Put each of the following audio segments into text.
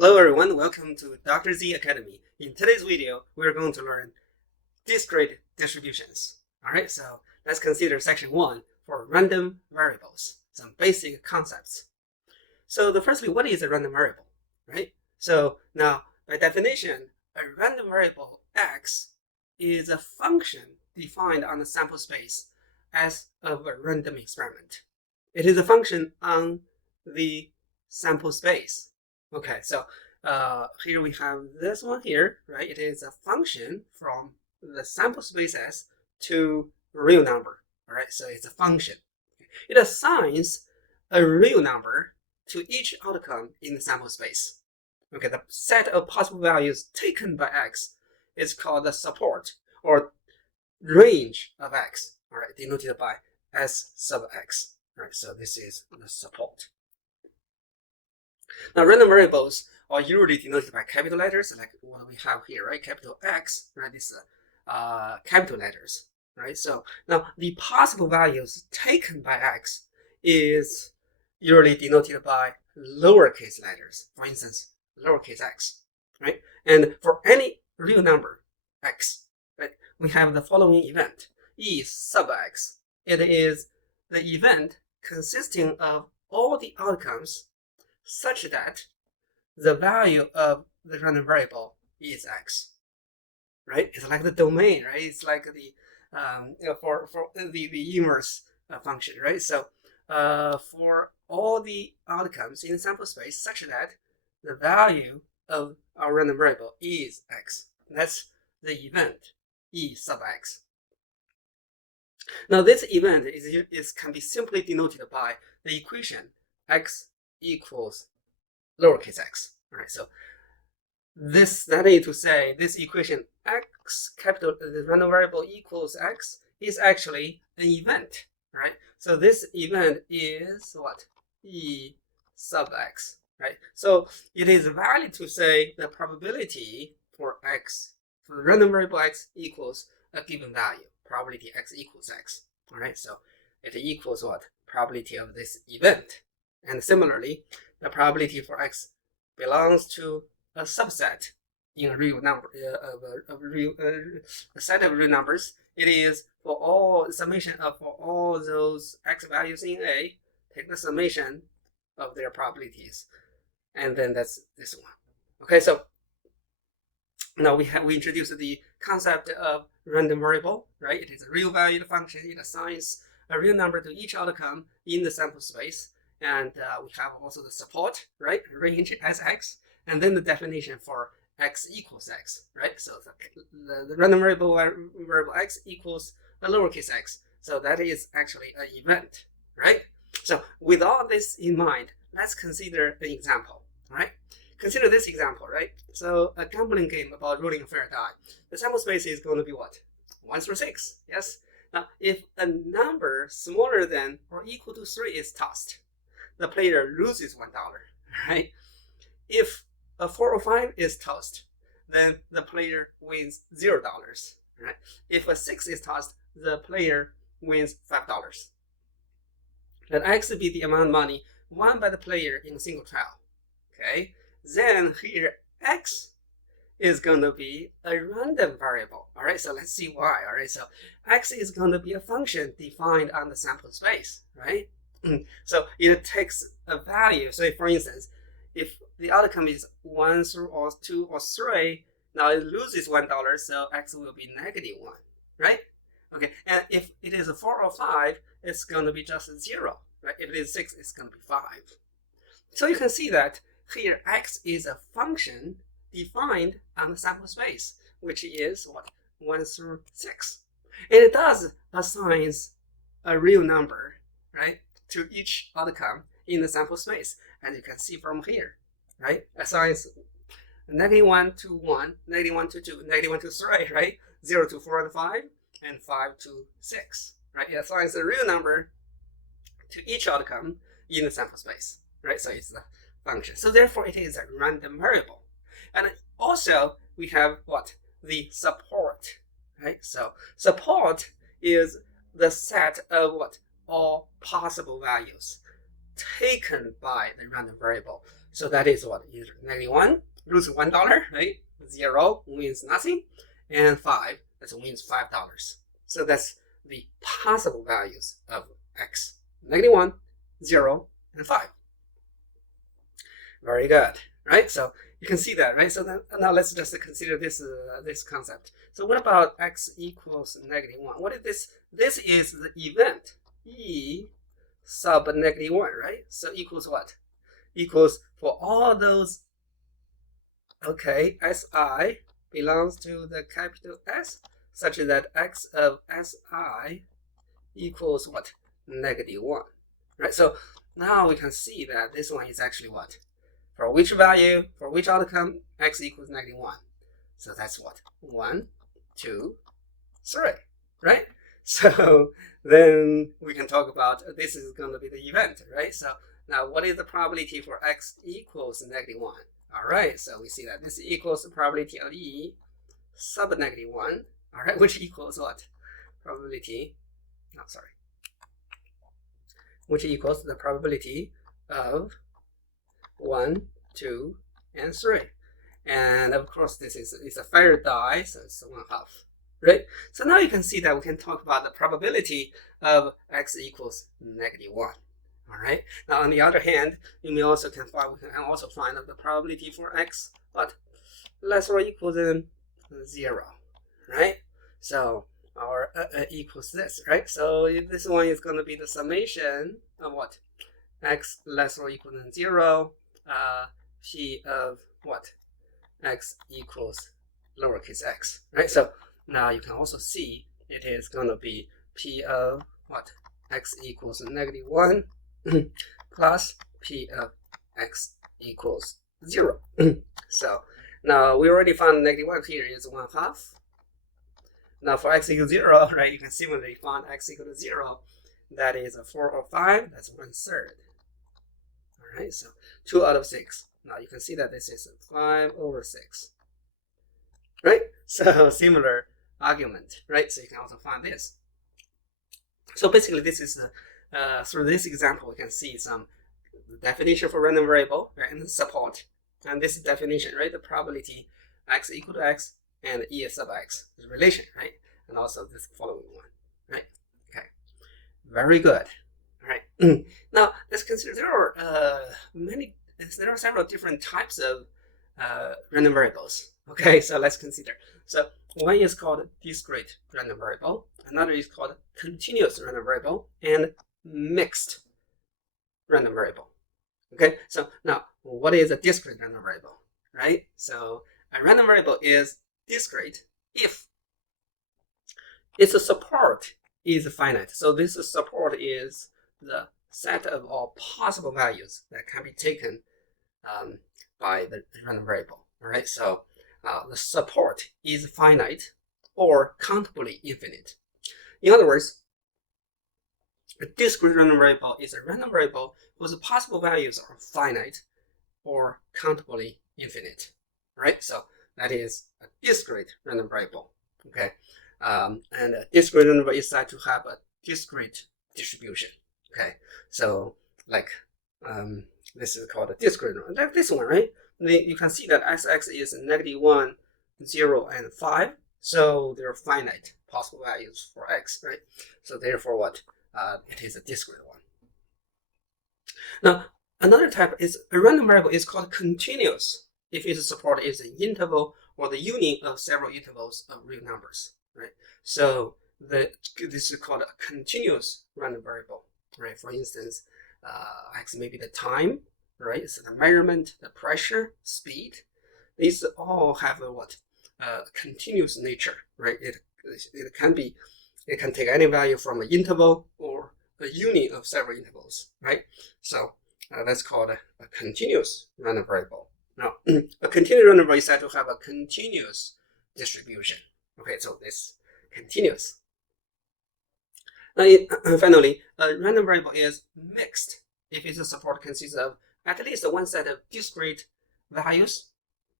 Hello everyone, welcome to DrZ Academy. In today's video, we're going to learn discrete distributions. Alright, so let's consider section 1 for random variables, some basic concepts. So firstly, what is a random variable, right? So now, by definition, a random variable x is a function defined on the sample space as of a random experiment. It is a function on the sample space. Okay, so here we have this one here, right? It is a function from the sample space S to a real number, all right? So it's a function. It assigns a real number to each outcome in the sample space. Okay, the set of possible values taken by X is called the support or range of X, all right, denoted by S sub X. All right, so this is the support. Now, random variables are usually denoted by capital letters, like what we have here, right? Capital X, right? This capital letters, right? So now the possible values taken by X is usually denoted by lowercase letters. For instance, lowercase x, right? And for any real number x, right, we have the following event: E sub x. It is the event consisting of all the outcomes such that the value of the random variable is x, right? It's like the domain, right? It's like the for the inverse function, right? So for all the outcomes in the sample space such that the value of our random variable is x. That's the event E sub x. Now this event can be simply denoted by the equation x equals lowercase x. All right, so that is to say, this equation x capital the random variable equals x is actually an event, right? So this event is what? E sub x, right? So it is valid to say the probability for x, for the random variable x equals a given value, probability x equals x. All right, so it equals what? Probability of this event. And similarly, the probability for x belongs to a subset in a real number a set of real numbers. It is for all summation of for all those x values in A. Take the summation of their probabilities, and then that's this one. Okay, so now we introduced the concept of random variable, right? It is a real valued function. It assigns a real number to each outcome in the sample space. And we have also the support, right? Range as x, and then the definition for x equals x, right? So the random variable x equals the lowercase x. So that is actually an event, right? So with all this in mind, let's consider an example, right? Consider this example, right? So a gambling game about rolling a fair die. The sample space is going to be what? 1 through 6, yes? Now, if a number smaller than or equal to 3 is tossed, the player loses $1, right? If a 4 or 5 is tossed, then the player wins $0, right? If a 6 is tossed, the player wins $5. Let x be the amount of money won by the player in a single trial, okay? Then here, x is going to be a random variable, all right? So let's see why, all right? So x is going to be a function defined on the sample space, right? So it takes a value. So for instance, if the outcome is 1 through or 2 or 3, now it loses $1, so x will be -1, right? Okay, and if it is a 4 or 5, it's going to be just 0, right? If it is 6, it's going to be 5. So you can see that here x is a function defined on the sample space, which is what? 1 through 6. And it does assigns a real number, right, to each outcome in the sample space, as you can see from here, right? Assigns -1 to 1, -1 to 2, -1 to 3, right? 0 to 4 and 5, and 5 to 6, right? It assigns a real number to each outcome in the sample space, right? So it's the function. So therefore, it is a random variable. And also, we have what? The support, right? So support is the set of what? All possible values taken by the random variable So that is what? Either -1 lose $1, right? 0 wins nothing, and 5 that wins $5. So that's the possible values of x: -1, 0, and 5. Very good, right? So you can see that, right? So then, now let's just consider this this concept. So what about x equals -1? What is this? This is the event e sub -1, right? So equals what? Equals for all those, okay, Si belongs to the capital S, such that x of Si equals what? -1, right? So now we can see that this one is actually what? For which value, for which outcome, x equals -1. So that's what? 1, 2, 3, right? So then we can talk about this is going to be the event, right? So now what is the probability for x equals -1? All right, so we see that this equals the probability of e sub -1, all right, which equals what? Probability, no, sorry, which equals the probability of 1, 2, and 3. And of course, this is a fair die, so it's 1/2, right? So now you can see that we can talk about the probability of x equals -1. All right. Now, on the other hand, we can also find the probability for x, what, less or equal than 0, right? So our equals this, right? So this one is going to be the summation of what? X less or equal than 0, p of what? X equals lowercase x, right? So now you can also see it is going to be p of what? X equals -1 plus p of x equals 0. So now we already found -1 here is 1/2. Now for x equals 0, right, you can similarly find x equal to 0. That is a 4 or 5, that's 1/3. All right, so 2 out of 6. Now you can see that this is 5/6, right? So similar argument, right? So you can also find this. So basically this is through this example, we can see some definition for random variable, right, and support. And this definition, right, the probability x equal to x and e sub x is relation, right? And also this following one, right? Okay, very good. All right. Now let's consider there are several different types of random variables. Okay, so let's consider. So one is called discrete random variable, another is called continuous random variable, and mixed random variable. Okay, so now what is a discrete random variable, right? So a random variable is discrete if its support is finite. So this support is the set of all possible values that can be taken by the random variable. All right, so the support is finite or countably infinite. In other words, a discrete random variable is a random variable whose possible values are finite or countably infinite. Right? So that is a discrete random variable. Okay, and a discrete random variable is said to have a discrete distribution. Okay, so like this is called a discrete, like this one, right? You can see that Sx is -1, 0, and 5. So there are finite possible values for x, right? So therefore, what? It is a discrete one. Now, another type is a random variable is called continuous if its support is an interval or the union of several intervals of real numbers, right? So this is called a continuous random variable, right? For instance, x may be the time, right? So the measurement, the pressure, speed. These all have a what? Continuous nature, right? It can take any value from an interval or a union of several intervals, right? So that's called a continuous random variable. Now, a continuous random variable is said to have a continuous distribution. Okay, so this continuous. Now, finally, a random variable is mixed if its support consists of at least one set of discrete values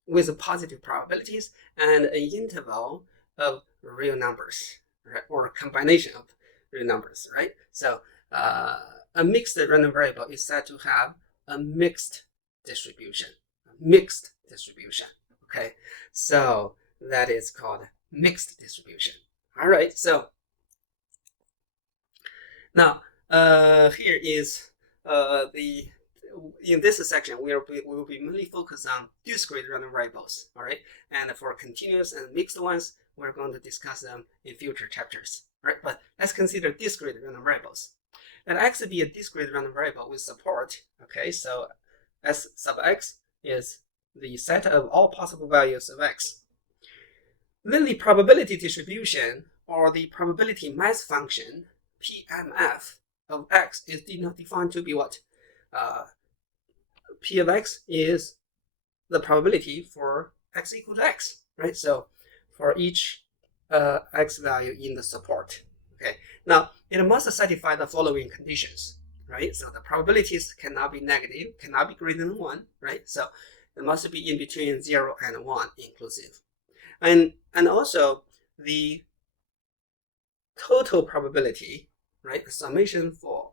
with positive probabilities and an interval of real numbers, right? Or a combination of real numbers, right? So a mixed random variable is said to have a mixed distribution, mixed distribution. Okay, so that is called mixed distribution. All right, so now here is in this section we will be mainly focused on discrete random variables. All right, and for continuous and mixed ones, we're going to discuss them in future chapters. All right, but let's consider discrete random variables. Let x be a discrete random variable with support. Okay, so S sub x is the set of all possible values of x. Then the probability distribution, or the probability mass function, PMF of x, is defined to be what? P of x is the probability for x equal to x, right? So for each x value in the support. Okay, now it must satisfy the following conditions, right? So the probabilities cannot be negative, cannot be greater than 1, right? So it must be in between 0 and 1 inclusive. And also the total probability, right? The summation for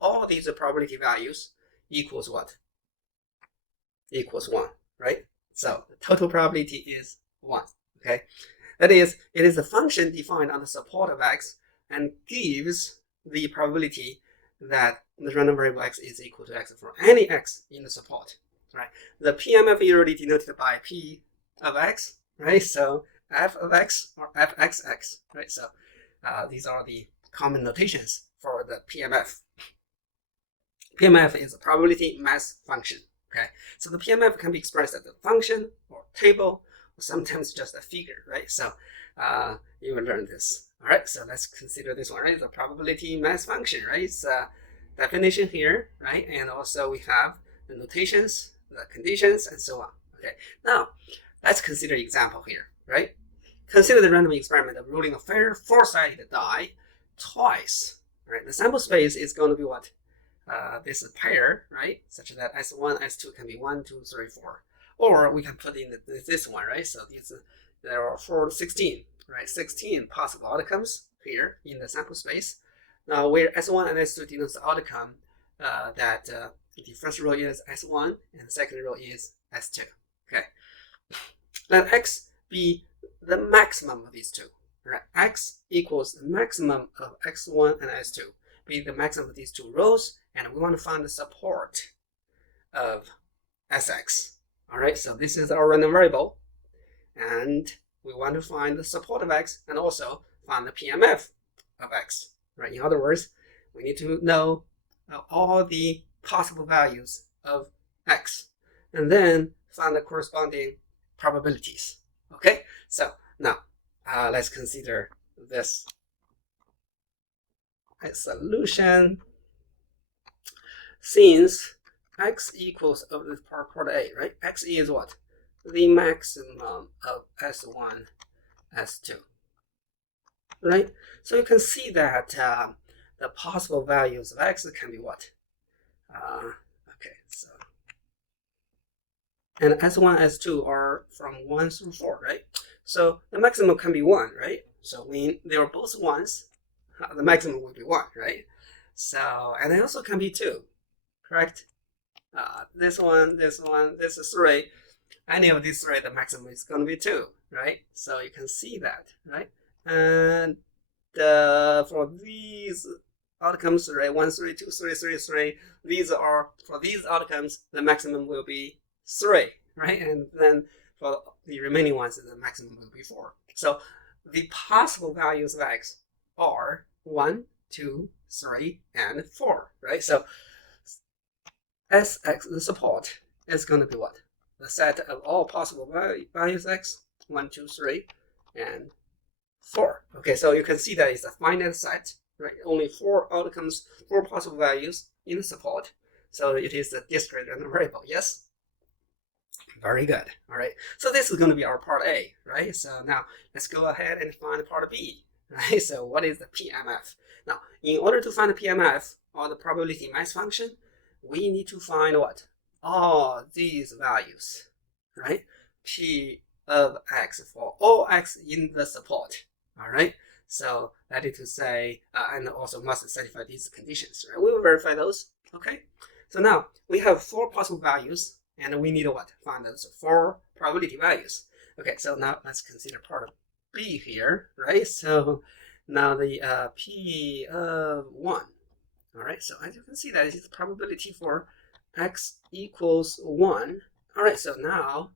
all these probability values equals what? Equals 1, right? So the total probability is 1, okay? That is, it is a function defined on the support of x and gives the probability that the random variable x is equal to x for any x in the support, right? The PMF is already denoted by P of x, right? So f of x or fxx, right? So these are the common notations for the PMF. PMF is a probability mass function, okay? So the PMF can be expressed as a function or table, or sometimes just a figure, right? So you will learn this. All right, so let's consider this one, right? The probability mass function, right? It's a definition here, right? And also we have the notations, the conditions, and so on. Okay, now let's consider example here, right? Consider the random experiment of rolling a fair four-sided die twice, right? The sample space is going to be what? This pair, right? Such that S1, S2 can be 1, 2, 3, 4. Or we can put in this one, right? So there are 16, right? 16 possible outcomes here in the sample space. Now, where S1 and S2 denotes the outcome that the first row is S1 and the second row is S2. Okay. Let X be the maximum of these two. Right? X equals the maximum of X1 and S2. Be the maximum of these two rows, and we want to find the support of Sx. All right, so this is our random variable, and we want to find the support of x and also find the PMF of x. Right? In other words, we need to know all the possible values of x, and then find the corresponding probabilities. Okay, so now let's consider this solution. Since x equals of this part A, right? X is what? The maximum of S1, S2, right? So you can see that the possible values of x can be what? Okay, so and S1, S2 are from 1 through 4, right? So the maximum can be 1, right? So when they are both 1s, the maximum will be 1, right? So, and they also can be 2, correct? This one, this is 3. Any of these 3, the maximum is going to be 2, right? So you can see that, right? And for these outcomes, right, 1, 3, 2, 3, 3, 3, these are, for these outcomes, the maximum will be 3, right? And then for the remaining ones, the maximum will be 4. So the possible values of x are 1, 2, 3, and 4, right? So Sx, the support, is going to be what? The set of all possible values x, 1, 2, 3, and 4. Okay, so you can see that it's a finite set, right? Only 4 outcomes, 4 possible values in the support. So it is a discrete random variable, yes? Very good, all right? So this is going to be our part A, right? So now let's go ahead and find part B, right? So what is the PMF? Now, in order to find the PMF, or the probability mass function, we need to find what? All these values, right? P of x for all x in the support, all right? So that is to say, and also must satisfy these conditions, right? We will verify those, okay? So now we have 4 possible values, And we need to what? Find those 4 probability values. Okay, so now let's consider part of B here, right? So now the P of 1. All right, so as you can see, that is the probability for x equals 1. All right, so now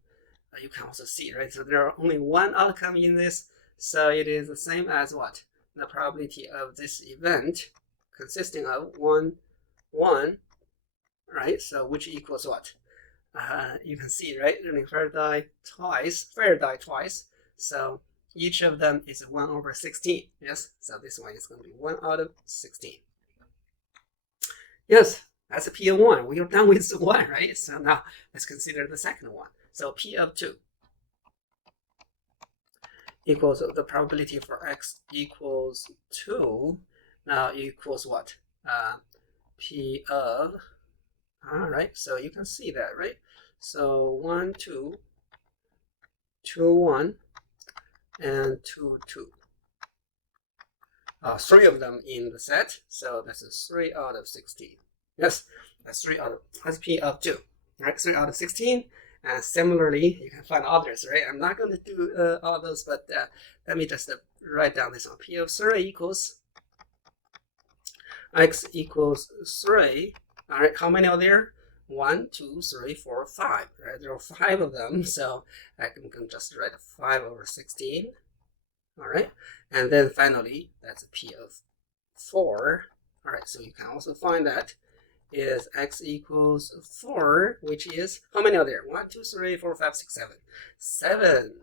you can also see, right? So there are only one outcome in this, so it is the same as what? The probability of this event consisting of 1, 1, right? So which equals what? You can see, right? Running fair die twice. So each of them is 1 over 16. Yes, so this one is going to be 1 out of 16. Yes, that's a P of 1. We are done with 1, right? So now let's consider the second one. So P of 2 equals the probability for x equals 2 now equals what? P of, all right, so you can see that, right? So 1, 2, 2, 1, and 2, 2. 3 of them in the set, so this is 3 out of 16. Yes, that's P of 2, right? 3 out of 16. And similarly, you can find others, right? I'm not going to do all those, but let me just write down this one. P of 3 equals x equals 3. All right, how many are there? 1, 2, 3, 4, 5. Right? There are 5 of them, so I can just write 5 over 16. All right, and then finally, that's a P of 4. All right, so you can also find that is x equals 4, which is, how many are there? 1, 2, 3, 4, 5, 6, 7. 7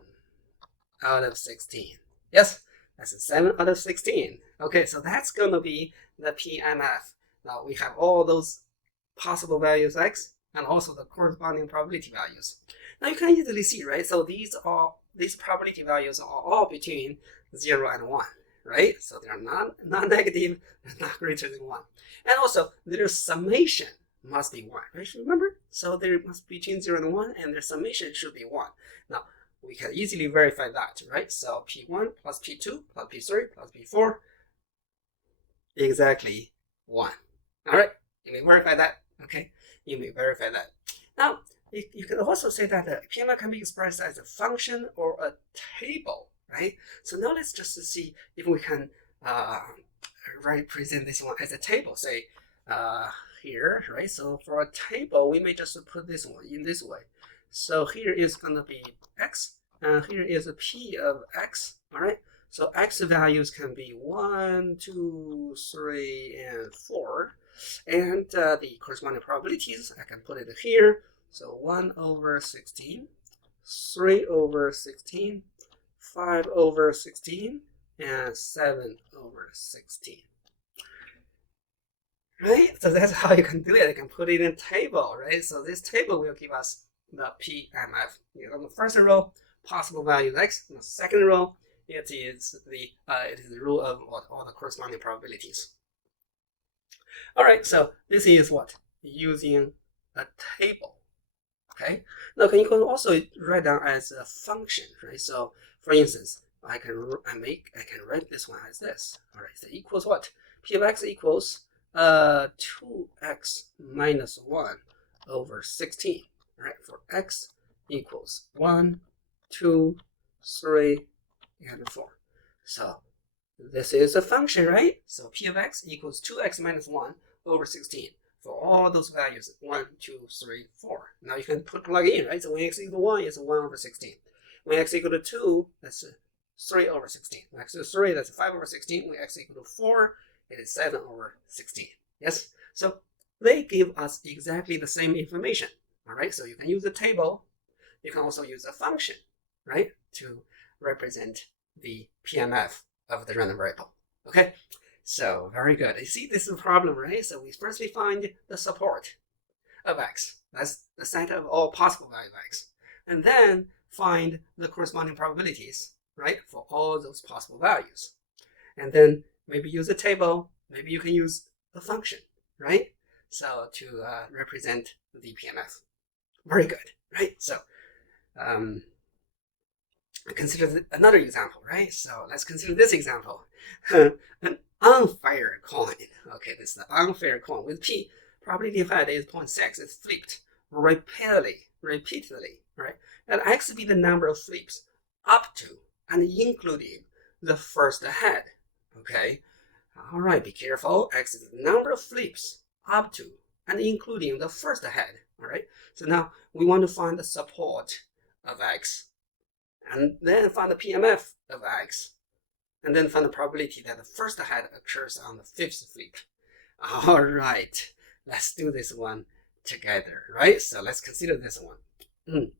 out of 16. Yes, that's a 7 out of 16. Okay, so that's going to be the PMF. Now we have all those possible values x and also the corresponding probability values. Now you can easily see, right? So these probability values are all between 0 and 1, right? So they're not negative, not greater than 1. And also their summation must be 1, right? Remember? So there must be between 0 and 1, and their summation should be 1. Now we can easily verify that, right? So P1 plus P2 plus P3 plus P4 exactly 1. All right, you may verify that. Okay, you may verify that. Now you can also say that the PMF can be expressed as a function or a table, right? So now let's just see if we can represent this one as a table, say here, right? So for a table, we may just put this one in this way. So here is going to be x, and here is a P of x, all right? So x values can be 1, 2, 3, and 4. And the corresponding probabilities, I can put it here. So 1 over 16, 3 over 16, 5 over 16, and 7 over 16. Right? So that's how you can do it. You can put it in a table, right? So this table will give us the PMF. On the first row, possible value x. In the second row, it is the rule of all the corresponding probabilities. All right, so this is what? Using a table. Okay. Now you can also write down as a function, right? So for instance, I can write this one as this. All right, so equals what? P of x equals 2x minus 1 over 16. All right, for x equals 1, 2, 3, and 4. So this is a function, right? So P of x equals 2x minus 1 over 16 for all those values, 1, 2, 3, 4. Now you can plug in, right? So when x equals 1, it's 1 over 16. When x equals 2, that's 3 over 16. When x equals 3, that's 5 over 16. When x equals 4, it is 7 over 16. Yes? So they give us exactly the same information. All right? So you can use a table. You can also use a function, right, to represent the PMF of the random variable. Okay? So very good. You see, this is a problem, right? So we firstly find the support of x. That's the set of all possible values of x. And then find the corresponding probabilities, right, for all those possible values. And then maybe use a table. Maybe you can use a function, right? So to represent the PMF. Very good, right? So consider another example, right? So let's consider this example. An unfair coin. Okay, this is the unfair coin with P. Probability of head is 0.6. It's flipped repeatedly. repeatedly, right? Let x be the number of flips up to and including the first head, okay? All right, be careful. X is the number of flips up to and including the first head, all right? So now we want to find the support of x, and then find the PMF of x, and then find the probability that the first head occurs on the fifth flip. All right, let's do this one together, right? So let's consider this one.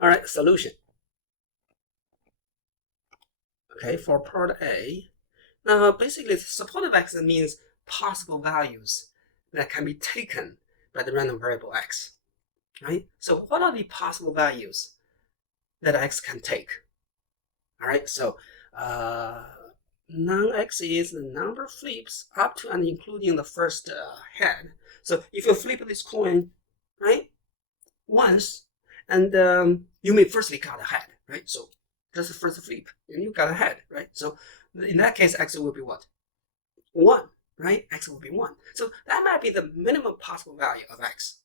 All right, solution. Okay, for part A. Now, basically, support of x means possible values that can be taken by the random variable x, right? So what are the possible values that x can take? All right, so non-x is the number of flips up to and including the first head. So if you flip this coin, right, once, and you may firstly got a head, right? So that's the first flip, and you got a head, right? So in that case, x will be what? 1, right? X will be 1. So that might be the minimum possible value of x.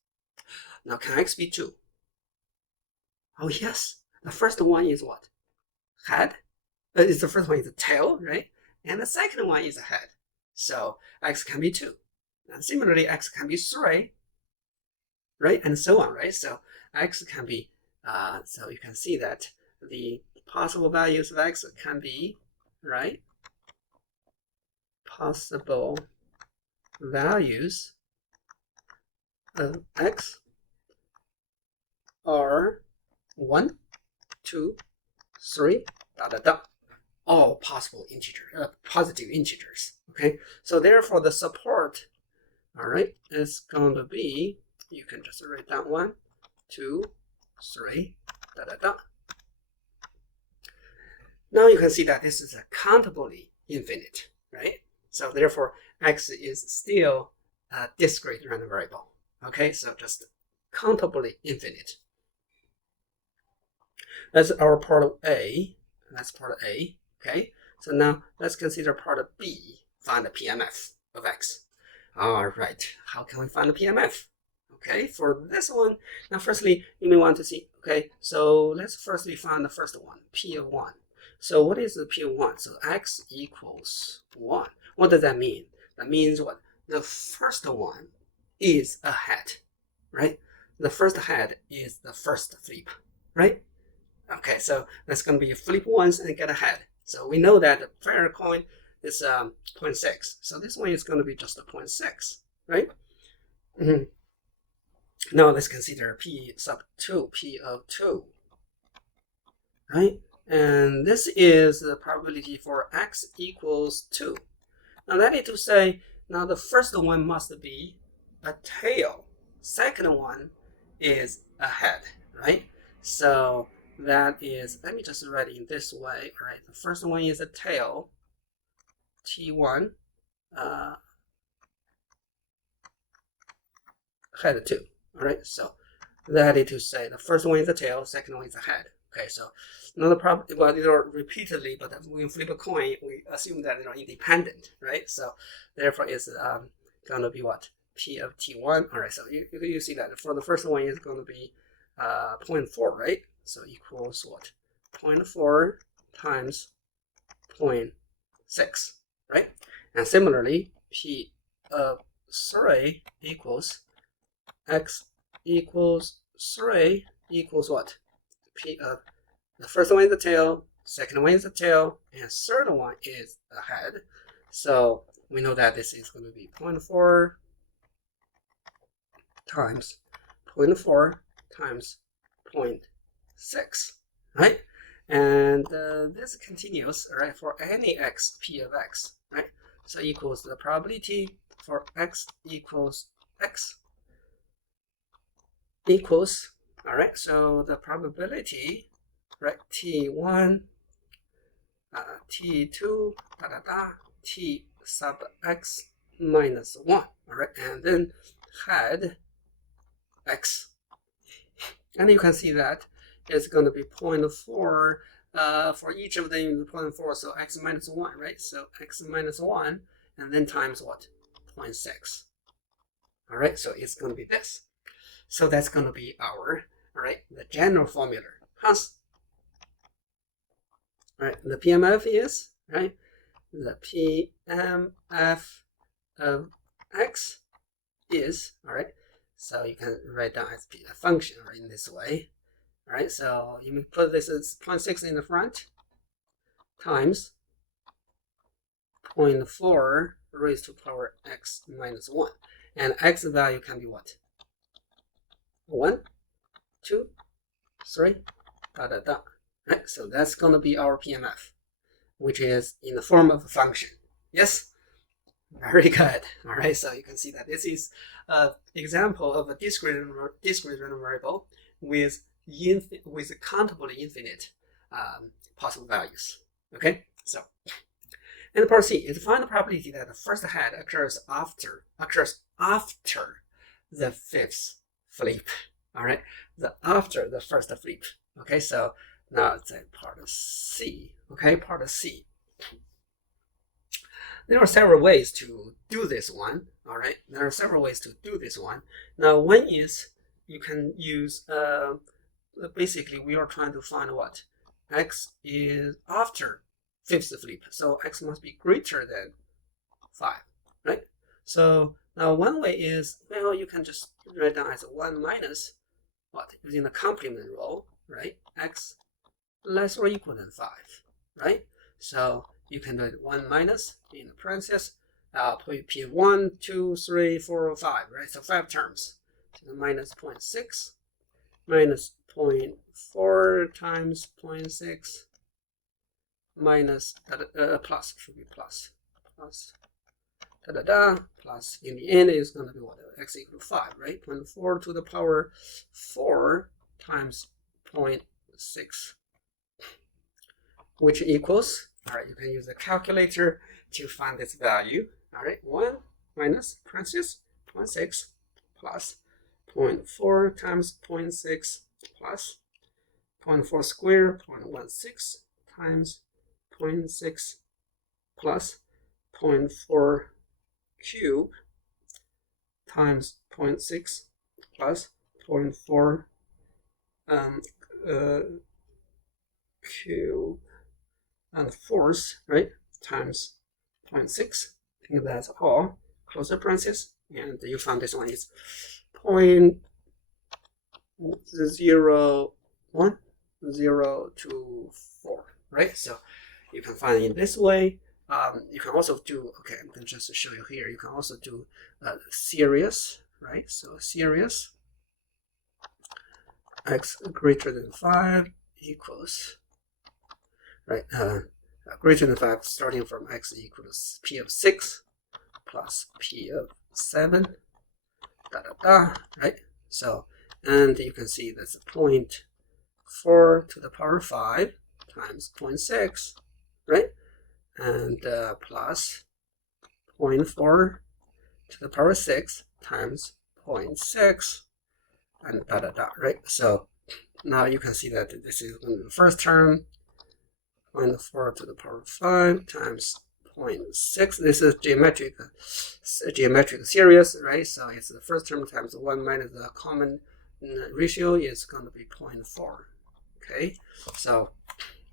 Now, can x be 2? Oh, yes. The first one is what? Head. The first one is the tail, right? And the second one is a head. So x can be 2. And similarly, x can be 3, right? And so on, right? So x can be, so you can see that the possible values of x can be, right? Possible values of x are 1, 2, 3, all possible positive integers. Okay, so therefore the support, all right, is going to be, you can just write down 1, 2, 3, Now you can see that this is a countably infinite, right? So therefore, x is still a discrete random variable. Okay, so just countably infinite. That's our part A. That's part A. Okay, so now let's consider part B. Find the PMF of x. All right, how can we find the PMF? Okay, for this one, now firstly, you may want to see, okay, so let's firstly find the first one, P of 1. So what is the P of 1? So x equals 1. What does that mean? That means what? The first one is a head, right? The first head is the first flip, right? Okay, so that's going to be flip once and get a head. So we know that the fair coin is 0.6. So this one is going to be just a 0.6, right? Now let's consider P sub 2, P of 2, right? And this is the probability for x equals 2. Now that is to say, now the first one must be a tail. Second one is a head, right? So that is, let me just write it in this way, all right? The first one is a tail, T1, head 2, all right? So that is to say, the first one is a tail, second one is a head. Okay, so another problem, well, these are repeatedly, but when you flip a coin, we assume that they are independent, right? So therefore, it's going to be what? P of T1. All right, so you see that for the first one, it's going to be 0.4, right? So equals what? 0.4 times 0.6, right? And similarly, P of 3 equals x equals 3 equals what? P of the first one is the tail, second one is the tail, and third one is the head. So we know that this is going to be 0.4 times 0.4 times 0.6, right? And this continues, right, for any x, P of x, right? So equals the probability for x equals x equals, all right, so the probability, right, T1, T2, T sub x minus 1, all right, and then head x. And you can see that it's going to be 0.4 for each of them, 0.4, so x minus 1, right? So x minus 1, and then times what? 0.6. All right, so it's going to be this. So that's going to be our, all right, the general formula. Hence, all right, the PMF is, right, the PMF of x is, all right, so you can write down as a function, right, in this way. All right, so you put this as 0.6 in the front times 0.4 raised to power x minus 1. And x value can be what? 1, 2, 3, Right, so that's going to be our PMF, which is in the form of a function. Yes? Very good. All right, so you can see that this is an example of a discrete random variable with countably infinite possible values. Okay, so and part C is find the probability that the first head occurs after the fifth flip. All right, after the first flip. Okay, so now it's part of C. Okay, part of C. There are several ways to do this one. All right, there are several ways to do this one. Now, one is you can use basically we are trying to find what x is after fifth flip, so x must be greater than 5, right? So now one way is, well, you can just write down as 1 minus what, using the complement rule, right? X less or equal than 5, right? So you can write 1 minus in the parentheses, put P1, 2, 3, 4, 5, right? So 5 terms. So minus 0.6 minus 0.4 times 0.6 minus plus, should be plus plus in the end is going to be what, x equal to 5, right? 0.4 to the power 4 times 0.6, which equals, all right, you can use the calculator to find this value. All right, 1 minus parentheses 0.6 plus 0.4 times 0.6 plus 0.4 squared, 0.16 times 0.6 plus 0.4 cube times 0.6 plus 0.4 cube and fourth, right, times 0.6. I think that's all. Close the parentheses, and you found this one is 0.01024, right? So you can find it in this way. You can also do, okay, I'm going to just show you here. You can also do series, right? So series x greater than 5 equals, right, greater than 5 starting from x equals p of 6 plus p of 7, right? So, and you can see that's 0.4 to the power 5 times 0.6, right? And plus 0.4 to the power 6 times 0.6, and right? So now you can see that this is the first term, 0.4 to the power 5 times 0.6. This is geometric series, right? So it's the first term times 1 minus the common ratio is going to be 0.4. Okay, so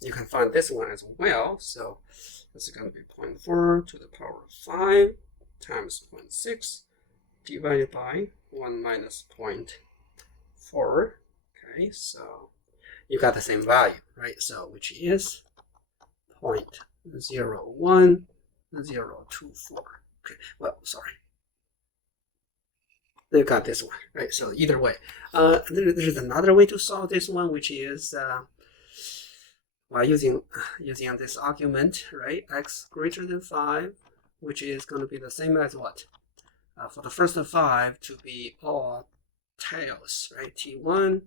you can find this one as well. So this is going to be 0.4 to the power 5 times 0.6 divided by 1 minus 0.4. Okay, so you got the same value, right? So which is 0.01024. Okay, well, sorry. You got this one, right? So either way, there's another way to solve this one, which is using this argument, right? X greater than 5, which is going to be the same as what? For the first 5 to be all tails, right? T1,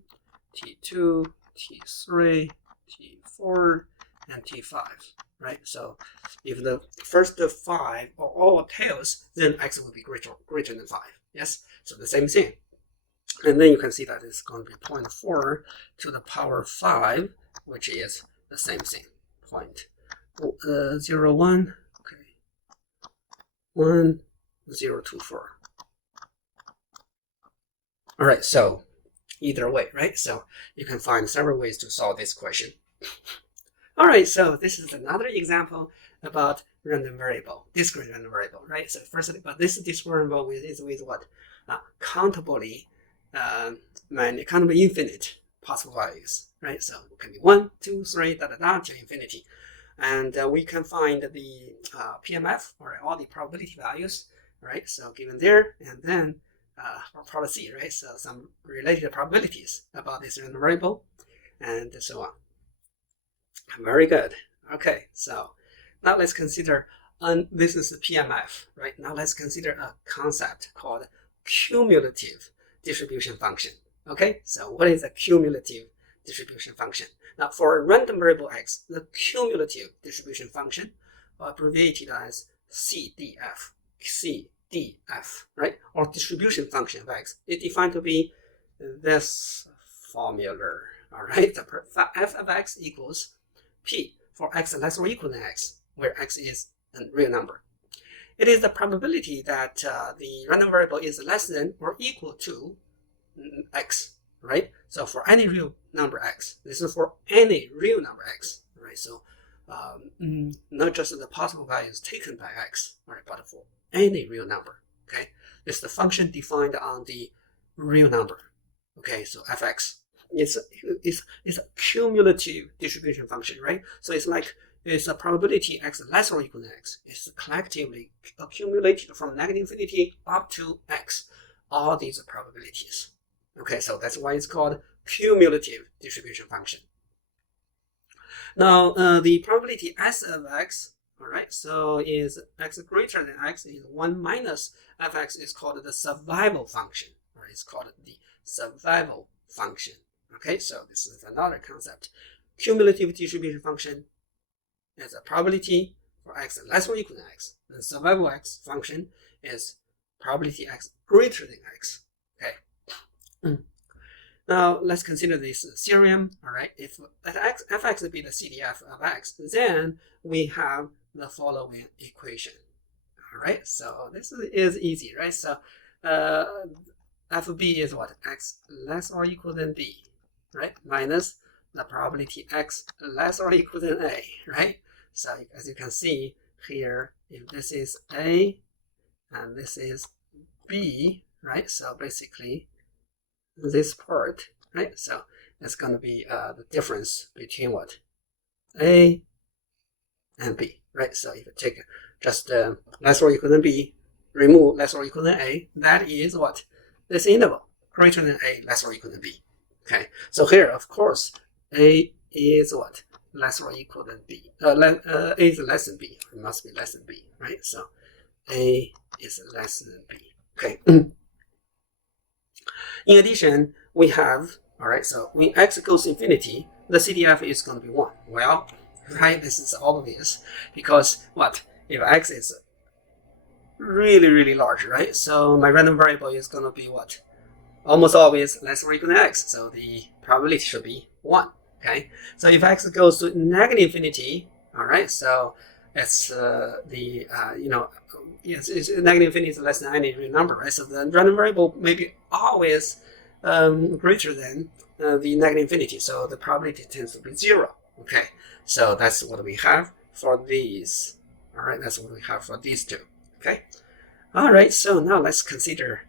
T2, T3, T4, and T5, right? So if the first 5 are all tails, then x will be greater than 5. Yes, so the same thing. And then you can see that it's going to be 0.4 to the power 5, which is the same thing. 0.01, okay, 1024. All right, so either way, right? So you can find several ways to solve this question. All right, so this is another example about random variable, discrete random variable, right? So first, but this discrete variable is with what? Countably, infinite possible values, right? So it can be 1, 2, 3, to infinity. And we can find the PMF, or all the probability values, right? So given there, and then probably C, right? So some related probabilities about this random variable, and so on. Very good. Okay, so now let's consider, this is the PMF, right? Now let's consider a concept called cumulative distribution function. Okay, so what is a cumulative distribution function? Now for a random variable x, the cumulative distribution function, abbreviated as CDF, right? Or distribution function of x, is defined to be this formula, all right? The f of x equals P for x less or equal than x, where x is a real number. It is the probability that the random variable is less than or equal to x, right? So for any real number x, this is for any real number x, right? So not just the possible values taken by x, right, but for any real number, okay? It's the function defined on the real number, okay? So fx is a cumulative distribution function, right? So it's a probability x less or equal to x. It's collectively accumulated from negative infinity up to x, all these probabilities. Okay, so that's why it's called cumulative distribution function. Now, the probability S of x, all right, so is x greater than x is 1 minus fx is called the survival function, or it's called the survival function. Okay, so this is another concept. Cumulative distribution function is a probability for x less or equal to x. The survival x function is probability x greater than x. Okay. Now let's consider this theorem. All right, if fx be the CDF of x, then we have the following equation. All right, so this is easy, right? So fb is what? X less or equal than b, right? Minus the probability x less or equal than a, right? So as you can see here, if this is a and this is b, right? So basically this part, right? So that's going to be the difference between what? A and b, right? So if you take just less or equal than b, remove less or equal than a, that is what? This interval, greater than a, less or equal than b. Okay, so here, of course, a is what? Less or equal than b. A is less than b. It must be less than b, right? So a is less than b. Okay. In addition, we have, all right, so when x goes to infinity, the CDF is going to be 1. Well, right, this is obvious because what? If x is really, really large, right? So my random variable is going to be what? Almost always less or equal to x. So the probability should be 1. Okay. So if x goes to negative infinity, all right, so it's it's negative infinity is less than any real number, right? So the random variable may be always greater than the negative infinity. So the probability tends to be 0. Okay. So that's what we have for these. All right, that's what we have for these two. Okay. All right, so now let's consider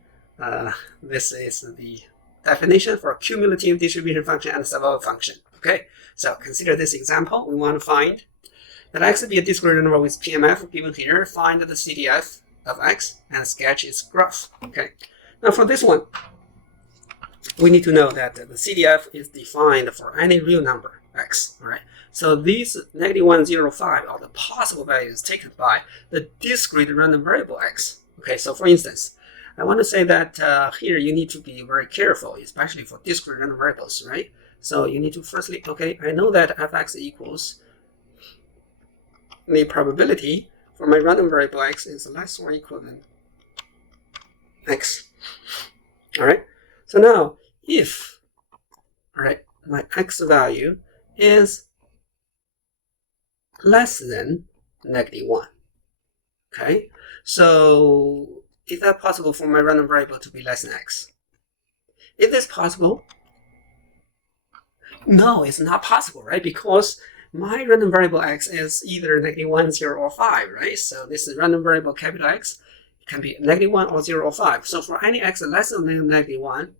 this is the definition for cumulative distribution function and survival function. Okay, so consider this example. We want to find that x be a discrete number with PMF given here. Find the CDF of x and sketch its graph. Okay, now for this one, we need to know that the CDF is defined for any real number x. All right, so these -1, 0, 5 are the possible values taken by the discrete random variable x. Okay, so for instance, I want to say that here you need to be very careful, especially for discrete random variables, right? So you need to firstly, okay, I know that fx equals the probability for my random variable x is less or equal than x. All right. So now, if, all right, my x value is less than -1, okay, so is that possible for my random variable to be less than x? Is this possible? No, it's not possible, right? Because my random variable x is either -1, 0, or 5, right? So this is random variable capital X. It can be -1 or 0 or 5. So for any x less than -1,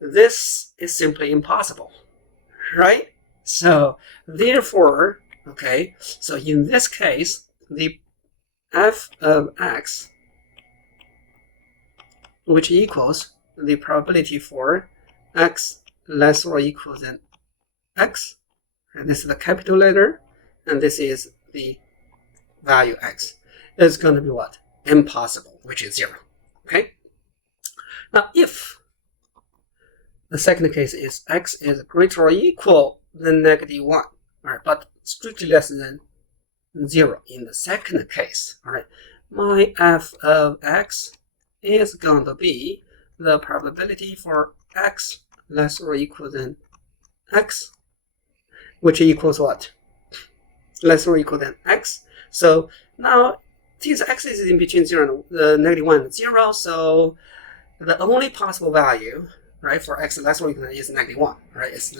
this is simply impossible, right? So therefore, okay, so in this case, the f of x, which equals the probability for x less or equal than x, and this is the capital letter, and this is the value x, is going to be what? Impossible, which is 0. Okay? Now, if the second case is x is greater or equal than -1, all right, but strictly less than 0 in the second case, all right, my f of x is going to be the probability for x less or equal than x, which equals what? Less or equal than x. So now, since x is in between 0 and -1 and 0, so the only possible value, right, for x less or equal than is -1, right? It's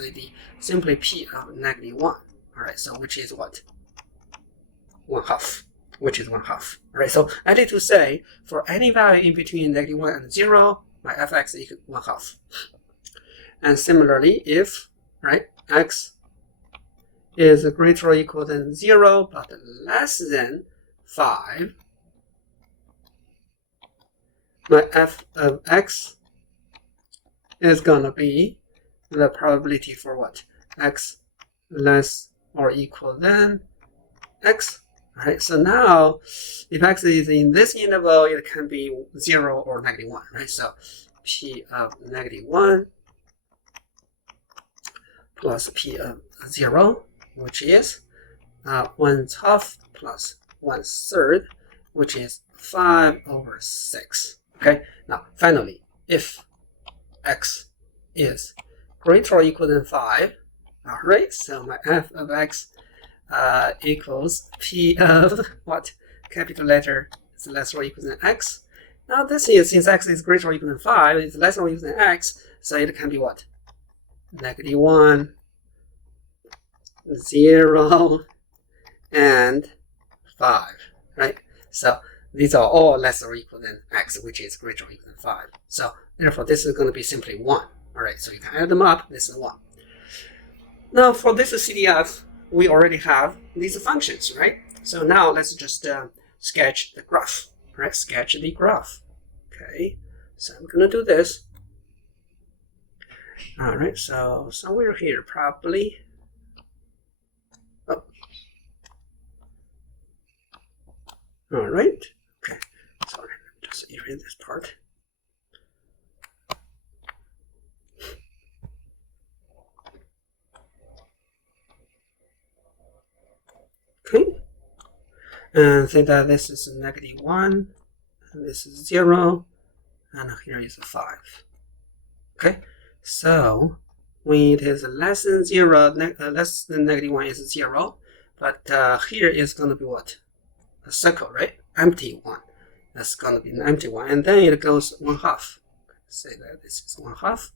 simply p of -1, all right, so which is what? 1/2, which is 1/2, right? So I need to say, for any value in between -1 and 0, my fx equals 1/2. And similarly, if, right, x is greater or equal than 0, but less than 5, my f of x is going to be the probability for what? X less or equal than x. All right, so now if x is in this interval, it can be 0 or -1, right? So p of -1 plus p of 0, which is 1/2 plus 1/3, which is 5/6. Okay, now finally, if x is greater or equal than 5, all right, so my f of x equals p of what? Capital letter is less or equal than x. Now this is, since x is greater or equal than 5, it's less or equal than x, so it can be what? -1, 0, and 5, right? So these are all less or equal than x, which is greater or equal than 5. So therefore, this is going to be simply 1. All right, so you can add them up. This is 1. Now for this CDF, we already have these functions, right? So now let's just sketch the graph, right? Sketch the graph. Okay, so I'm going to do this. All right, so somewhere here, probably. Oh. All right. Okay. Sorry, let me just erase this part. Okay. And say that this is a -1, and this is 0, and here is a 5. Okay. So when it is less than 0, less than -1 is 0, but here is going to be what? A circle, right? Empty one. That's going to be an empty one, and then it goes 1/2. Say that this is 1/2.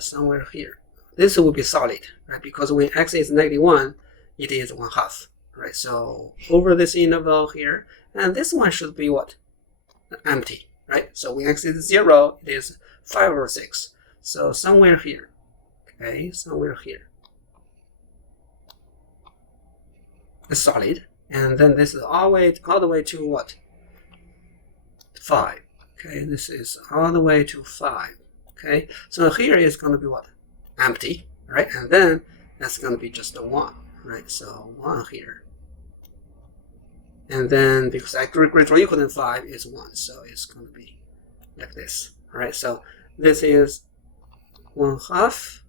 Somewhere here. This will be solid, right? Because when x is -1, it is 1/2, right? So over this interval here, and this one should be what? Empty, right? So when x is 0, it is 5/6. So somewhere here, okay, somewhere here. It's solid, and then this is all the way to what? 5. Okay, this is all the way to 5. Okay, so here is going to be what? Empty, right? And then that's going to be just a 1, right? So 1 here. And then because I greater or equal than 5 is 1, so it's going to be like this. All right, so this is 1/2,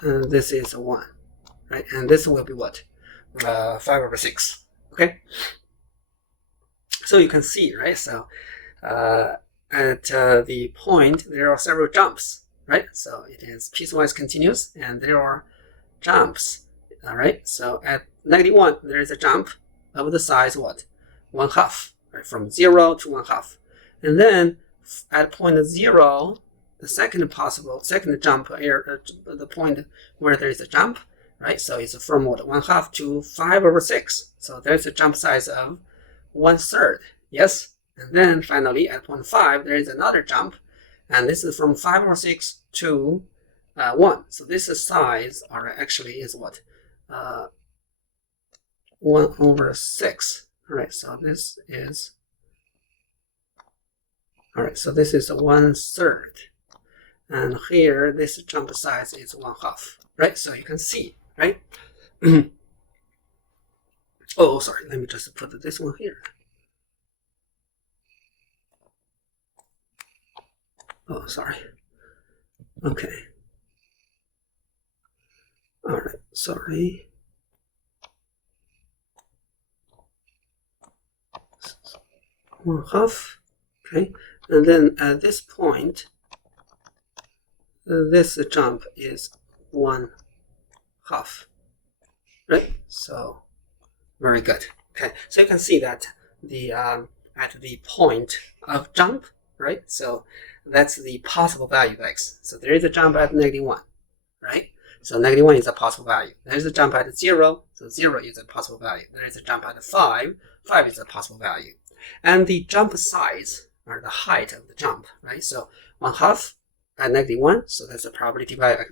and this is a 1, right? And this will be what? 5/6. Okay. So you can see, right? So at the point, there are several jumps, right? So it is piecewise continuous, and there are jumps. All right. So at -1, there is a jump of the size what? 1/2, right? From 0 to 1/2, and then at point 0, the second jump here, the point where there is a jump, right? So it's from what, 1/2 to 5/6. So there's a jump size of 1/3. Yes. And then finally at point 5, there is another jump, and this is from 5/6 to 1. So this size actually is what? 1/6. All right. So this is 1/3. And here, this jump size is 1/2, right? So you can see, right? Oh, sorry, let me just put this one here. Oh, sorry. Okay. All right, sorry. 1/2, okay? And then at this point, this jump is 1/2, right? So very good. Okay, so you can see that the at the point of jump, right? So that's the possible value of x. So there is a jump at -1, right? So -1 is a possible value. There is a jump at 0, so 0 is a possible value. There is a jump at 5, 5 is a possible value. And the jump size, or the height of the jump, right? So 1/2 at -1, so that's a probability value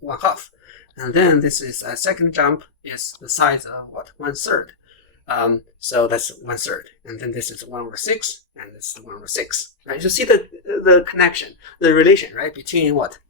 1/2. And then this is a second jump is the size of what? 1/3. So that's 1/3. And then this is 1/6, and this is 1/6. Right? You see the connection, the relation, right, between what?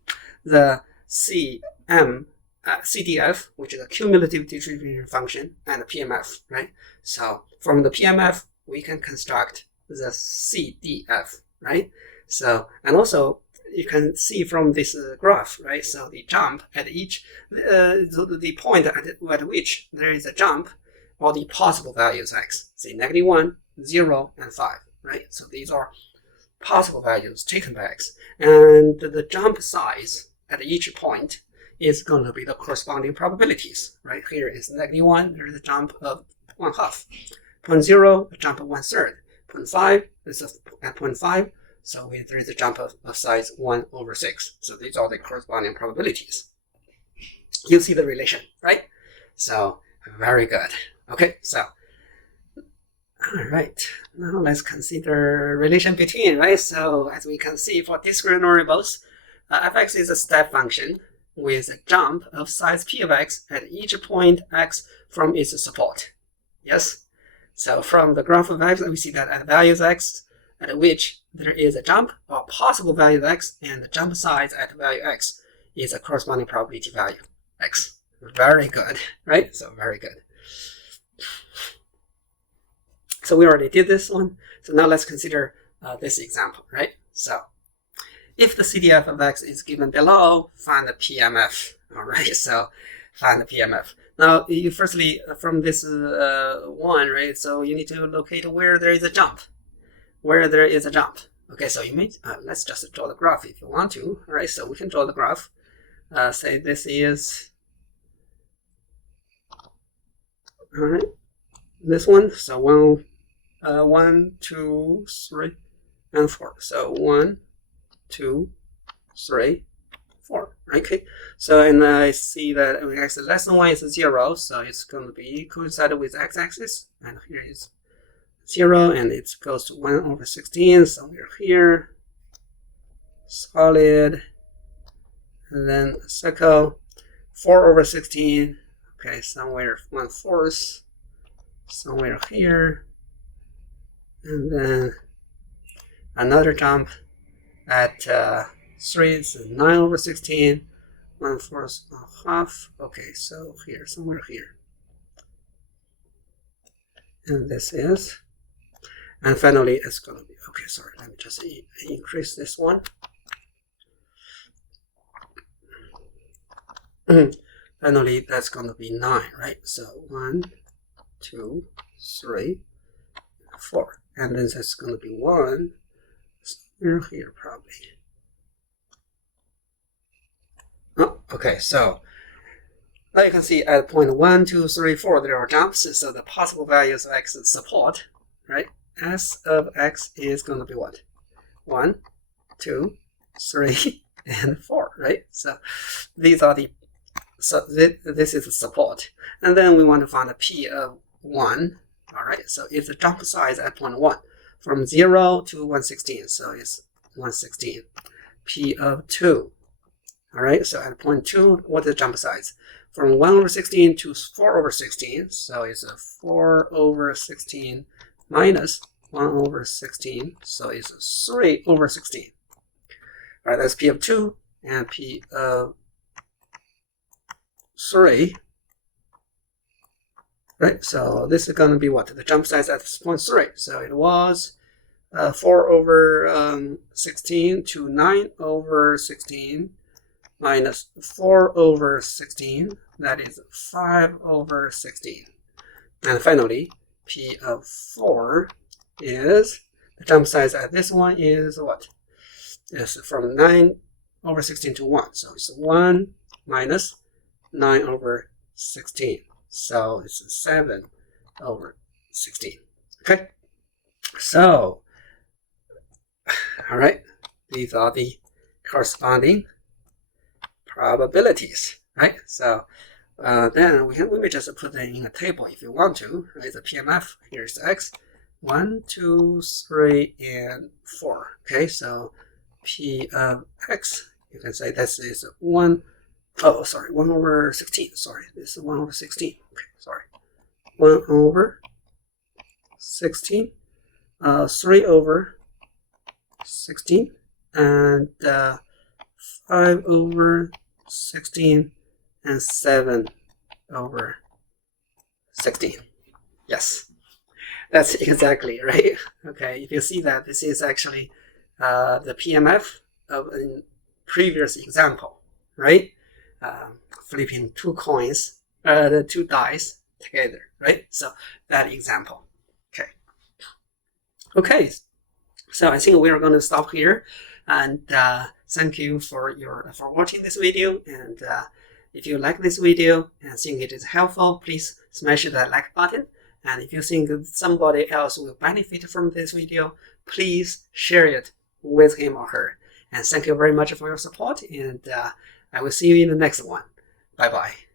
The CDF, which is a cumulative distribution function, and the PMF, right? So from the PMF, we can construct the CDF, right? So, and also you can see from this graph, right? So the jump at each, the point at which there is a jump, all the possible values x, say -1, 0, and 5, right? So these are possible values taken by x. And the jump size at each point is going to be the corresponding probabilities, right? Here is -1, there is a jump of 1/2. Point 0, a jump of 1/3. Point 5, this is at point 5, so there is a jump of size 1/6. So these are the corresponding probabilities. You see the relation, right? So very good. Okay, so all right, now let's consider relation between, right? So as we can see for discrete variables, fx is a step function with a jump of size p of x at each point x from its support. Yes? So from the graph of x, we see that at values x at which there is a jump, or possible value of x, and the jump size at value x is a corresponding probability value x. Very good, right? So very good. So we already did this one. So now let's consider this example, right? So if the CDF of x is given below, find the PMF. All right, so find the PMF. Now, you firstly, from this one, right, so you need to locate where there is a jump. Where there is a jump. Okay, so you may, let's just draw the graph if you want to. All right, so we can draw the graph. Say this is, all right, this one. So 1, 2, 3, and 4. So 1, 2, 3, 4. Okay. So and I see that x less than 1 is 0, so it's going to be coincided with x-axis, and here is 0, and it goes to 1/16. So we're here, solid, and then a circle, 4/16. Okay, somewhere 1/4, somewhere here, and then another jump at 3 is 9/16, 1/4, okay, so here, somewhere here. And this is, and finally it's going to be, okay, sorry, let me just increase this one. Finally, that's going to be 9, right? So 1, 2, 3, 4. And then that's going to be 1, somewhere here probably. Oh, okay, so now you can see at point 1, 2, 3, 4, there are jumps. So the possible values of x support, right? S of x is going to be what? 1, 2, 3, and 4, right? So these are the, this is the support. And then we want to find a P of 1, all right? So if the jump size at point 1 from 0 to 116, so it's 116. P of 2, all right? So at point 2, what is the jump size? From 1 over 16 to 4 over 16, so it's a 4 over 16 minus 1 over 16, so it's a 3 over 16. All right, that's P of 2 and P of 3. Right, so this is going to be what? The jump size at point 3. So it was 4 over 16 to 9 over 16 minus 4 over 16. That is 5 over 16. And finally, P of 4 is, the jump size at this one is what? It's from 9 over 16 to 1. So it's 1 minus 9 over 16. So it's 7 over 16. Okay. So, all right. These are the corresponding probabilities, right? So then we may just put them in a table if you want to, right? The PMF, here's X, 1, 2, 3, and 4. Okay, so P of X, you can say this is 1 over 16. Sorry, this is 1 over 16. Okay, sorry. 1 over 16, 3 over 16, and 5 over 16, and 7 over 16. Yes, that's exactly right. Okay, if you see that, this is actually the PMF of a previous example, right? Flipping 2 coins, the 2 dice together, right? So that example. Okay, so I think we are going to stop here, and thank you for watching this video. And if you like this video and think it is helpful, please smash that like button. And if you think somebody else will benefit from this video, please share it with him or her. And thank you very much for your support, and I will see you in the next one. Bye-bye.